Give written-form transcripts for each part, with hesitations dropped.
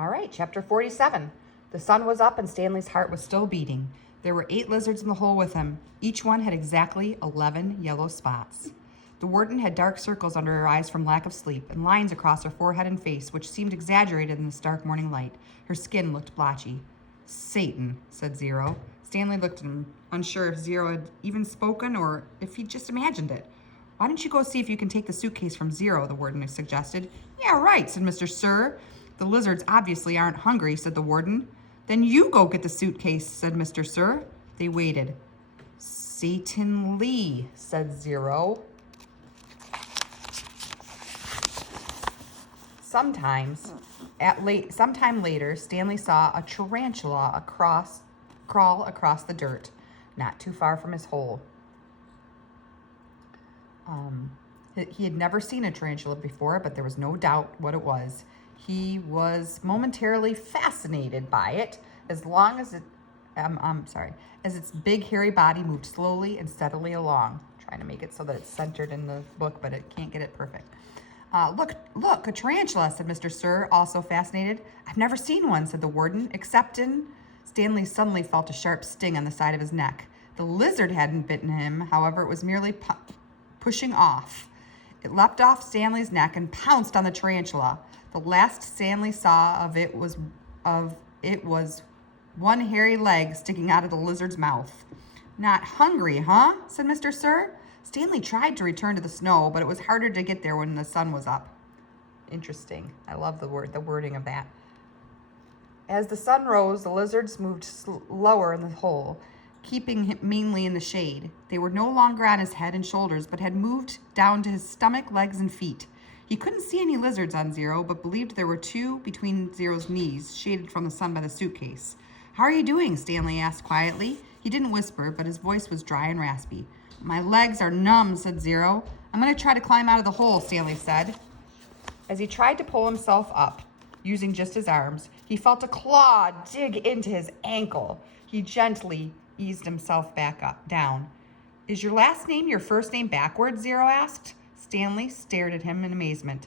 All right, chapter 47. The sun was up and Stanley's heart was still beating. There were 8 lizards in the hole with him. Each one had exactly 11 yellow spots. The warden had dark circles under her eyes from lack of sleep and lines across her forehead and face, which seemed exaggerated in this dark morning light. Her skin looked blotchy. Satan, said Zero. Stanley looked at him, unsure if Zero had even spoken or if he'd just imagined it. Why don't you go see if you can take the suitcase from Zero, the warden suggested. Yeah, right, said Mr. Sir. The lizards obviously aren't hungry, said the warden. Then you go get the suitcase, said Mr. Sir. They waited. Satan Lee, said Zero. Sometime later, Stanley saw a tarantula crawl across the dirt, not too far from his hole. He had never seen a tarantula before, but there was no doubt what it was. He was momentarily fascinated by it as its big hairy body moved slowly and steadily along. I'm trying to make it so that it's centered in the book, but it can't get it perfect. Look, a tarantula, said Mr. Sir, also fascinated. I've never seen one, said the warden, except in... Stanley suddenly felt a sharp sting on the side of his neck. The lizard hadn't bitten him, however, it was merely pushing off. It leapt off Stanley's neck and pounced on the tarantula. The last Stanley saw of it was one hairy leg sticking out of the lizard's mouth. Not hungry, huh? Said Mr. Sir. Stanley tried to return to the snow, but it was harder to get there when the sun was up. Interesting. I love the wording of that. As the sun rose, the lizards moved lower in the hole, keeping him mainly in the shade. They were no longer on his head and shoulders, but had moved down to his stomach, legs, and feet. He couldn't see any lizards on Zero, but believed there were 2 between Zero's knees, shaded from the sun by the suitcase. How are you doing? Stanley asked quietly. He didn't whisper, but his voice was dry and raspy. My legs are numb, said Zero. I'm going to try to climb out of the hole, Stanley said. As he tried to pull himself up, using just his arms, he felt a claw dig into his ankle. He gently eased himself down. Is your last name your first name backwards? Zero asked. Stanley stared at him in amazement.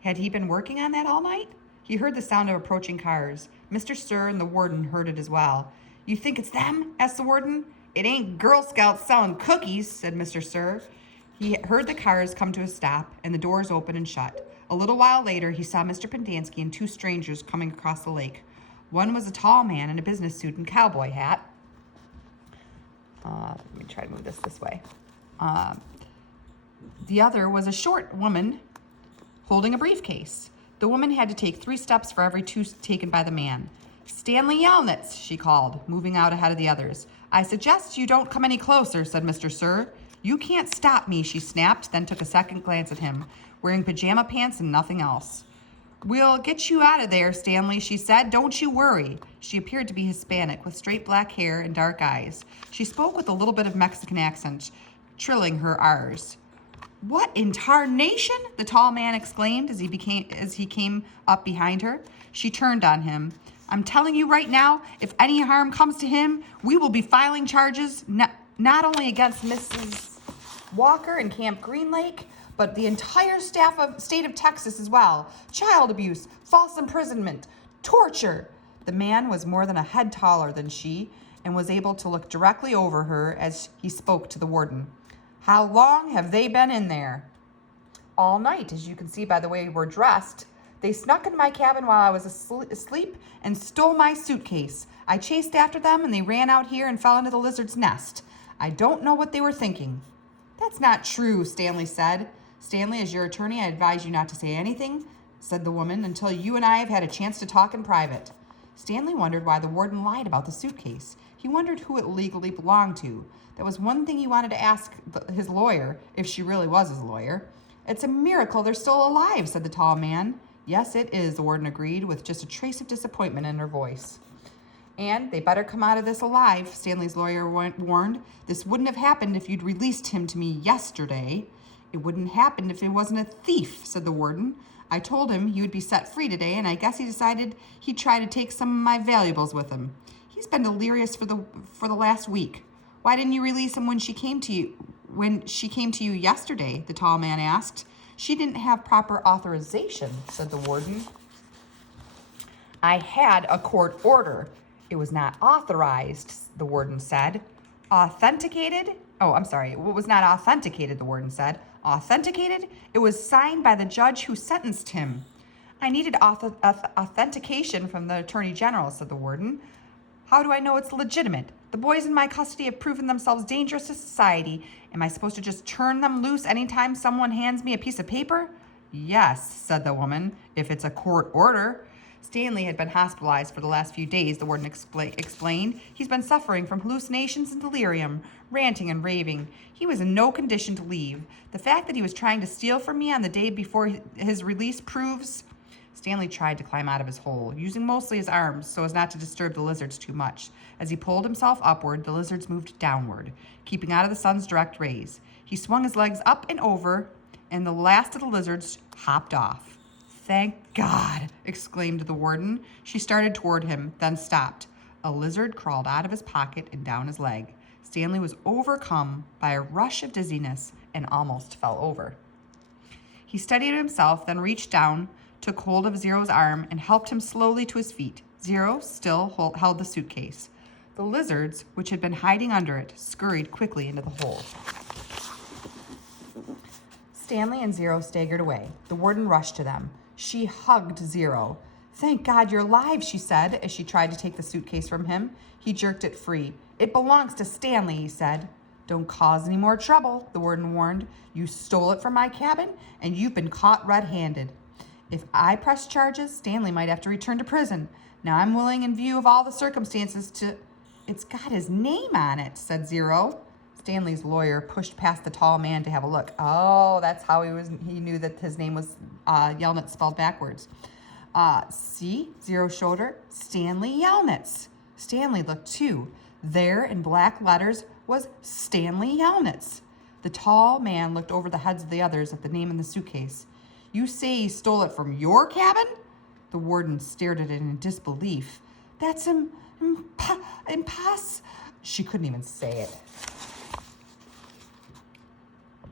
Had he been working on that all night? He heard the sound of approaching cars. Mr. Sir and the warden heard it as well. You think it's them? Asked the warden. It ain't Girl Scouts selling cookies, said Mr. Sir. He heard the cars come to a stop and the doors open and shut. A little while later, he saw Mr. Pendanski and 2 strangers coming across the lake. One was a tall man in a business suit and cowboy hat. Let me try to move this way. The other was a short woman holding a briefcase. The woman had to take 3 steps for every 2 taken by the man. Stanley Yelnats, she called, moving out ahead of the others. I suggest you don't come any closer, said Mr. Sir. You can't stop me, she snapped, then took a second glance at him, wearing pajama pants and nothing else. We'll get you out of there, Stanley, she said. Don't you worry. She appeared to be Hispanic, with straight black hair and dark eyes. She spoke with a little bit of Mexican accent, trilling her R's. What in tarnation? The tall man exclaimed as he came up behind her. She turned on him. I'm telling you right now, if any harm comes to him, we will be filing charges not only against Mrs. Walker and Camp Green Lake, but the entire state of Texas as well. Child abuse, false imprisonment, torture. The man was more than a head taller than she and was able to look directly over her as he spoke to the warden. How long have they been in there? All night, as you can see by the way we're dressed. They snuck into my cabin while I was asleep and stole my suitcase. I chased after them and they ran out here and fell into the lizard's nest. I don't know what they were thinking. That's not true, Stanley said. Stanley, as your attorney, I advise you not to say anything, said the woman, until you and I have had a chance to talk in private. Stanley wondered why the warden lied about the suitcase. He wondered who it legally belonged to. That was one thing he wanted to ask his lawyer, if she really was his lawyer. It's a miracle they're still alive, said the tall man. Yes, it is, the warden agreed, with just a trace of disappointment in her voice. And they better come out of this alive, Stanley's lawyer warned. This wouldn't have happened if you'd released him to me yesterday. It wouldn't happen if he wasn't a thief, said the warden. I told him he would be set free today, and I guess he decided he'd try to take some of my valuables with him. He's been delirious for the last week. Why didn't you release him when she came to you yesterday? The tall man asked. She didn't have proper authorization, said the warden. I had a court order. It was not authorized, the warden said. Authenticated? Oh, I'm sorry. It was not authenticated, the warden said. Authenticated? It was signed by the judge who sentenced him. I needed authentication from the attorney general, said the warden. How do I know it's legitimate? The boys in my custody have proven themselves dangerous to society. Am I supposed to just turn them loose anytime someone hands me a piece of paper? Yes, said the woman, if it's a court order. Stanley had been hospitalized for the last few days, the warden explained. He's been suffering from hallucinations and delirium, ranting and raving. He was in no condition to leave. The fact that he was trying to steal from me on the day before his release proves... Stanley tried to climb out of his hole, using mostly his arms so as not to disturb the lizards too much. As he pulled himself upward, the lizards moved downward, keeping out of the sun's direct rays. He swung his legs up and over, and the last of the lizards hopped off. Thank God, exclaimed the warden. She started toward him, then stopped. A lizard crawled out of his pocket and down his leg. Stanley was overcome by a rush of dizziness and almost fell over. He steadied himself, then reached down, took hold of Zero's arm, and helped him slowly to his feet. Zero still held the suitcase. The lizards, which had been hiding under it, scurried quickly into the hole. Stanley and Zero staggered away. The warden rushed to them. She hugged Zero. Thank God you're alive, she said, as she tried to take the suitcase from him. He jerked it free. It belongs to Stanley, he said. Don't cause any more trouble, the warden warned. You stole it from my cabin, and you've been caught red-handed. If I press charges, Stanley might have to return to prison. Now I'm willing, in view of all the circumstances, to... It's got his name on it, said Zero. Stanley's lawyer pushed past the tall man to have a look. Oh, that's how he knew that his name was Yelnats spelled backwards. See? Zero showed her. Stanley Yelnats. Stanley looked too. There in black letters was Stanley Yelnats. The tall man looked over the heads of the others at the name in the suitcase. You say he stole it from your cabin? The warden stared at it in disbelief. That's impossible. She couldn't even say it.